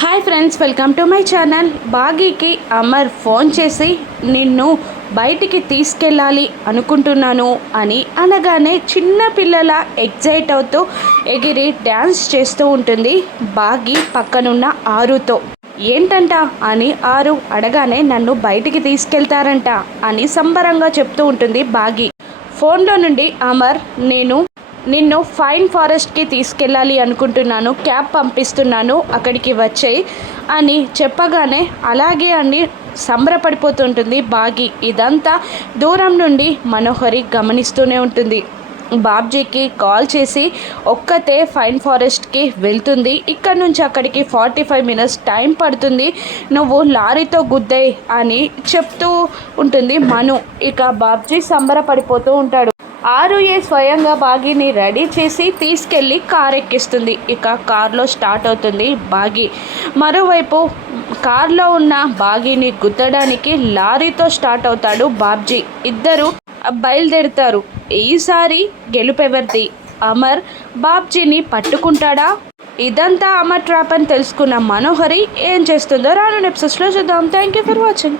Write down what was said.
Hi friends, welcome to my channel. బాగీకి Amar phone చేసి నిన్ను బయటికి తీసుకెళ్ళాలి అనుకుంటున్నాను అని అనగానే చిన్న పిల్లల ఎగ్జైట్ అవుతూ ఎగిరి డ్యాన్స్ చేస్తూ ఉంటుంది బాగీ పక్కనున్న ఆరుతో. ఏంటంట అని ఆరు అడగానే నన్ను బయటికి తీసుకెళ్తారంట అని సంబరంగా చెప్తూ ఉంటుంది బాగీ. ఫోన్లో నుండి అమర్ నిన్ను ఫైన్ ఫారెస్ట్కి తీసుకెళ్ళాలి అనుకుంటున్నాను, క్యాబ్ పంపిస్తున్నాను, అక్కడికి వచ్చేయి అని చెప్పగానే అలాగే అని సంబరపడిపోతుంటుంది బాగీ. ఇదంతా దూరం నుండి మనోహరి గమనిస్తూనే ఉంటుంది. బాబ్జీకి కాల్ చేసి ఒక్కతే ఫైన్ ఫారెస్ట్కి వెళ్తుంది. ఇక్కడ నుంచి అక్కడికి 45 మినిట్స్ టైం పడుతుంది, నువ్వు లారీతో గుద్దేయ్ అని చెప్తూ ఉంటుంది మను. ఇక బాబ్జీ సంబరపడిపోతూ ఉంటాడు. ఆరుయే స్వయంగా బాగీని రెడీ చేసి తీసుకెళ్ళి కార్ ఎక్కిస్తుంది. ఇక కార్లో స్టార్ట్ అవుతుంది బాగీ. మరోవైపు కార్లో ఉన్న బాగీని గుద్దడానికి లారీతో స్టార్ట్ అవుతాడు బాబ్జీ. ఇద్దరు బయలుదేరుతారు. ఈసారి గెలుపెవరిది? అమర్ బాబ్జీని పట్టుకుంటాడా? ఇదంతా అమర్ ట్రాప్ అని తెలుసుకున్న మనోహరి ఏం చేస్తుందో రాను ఎపిసోడ్స్లో చూద్దాం. Thank you for watching.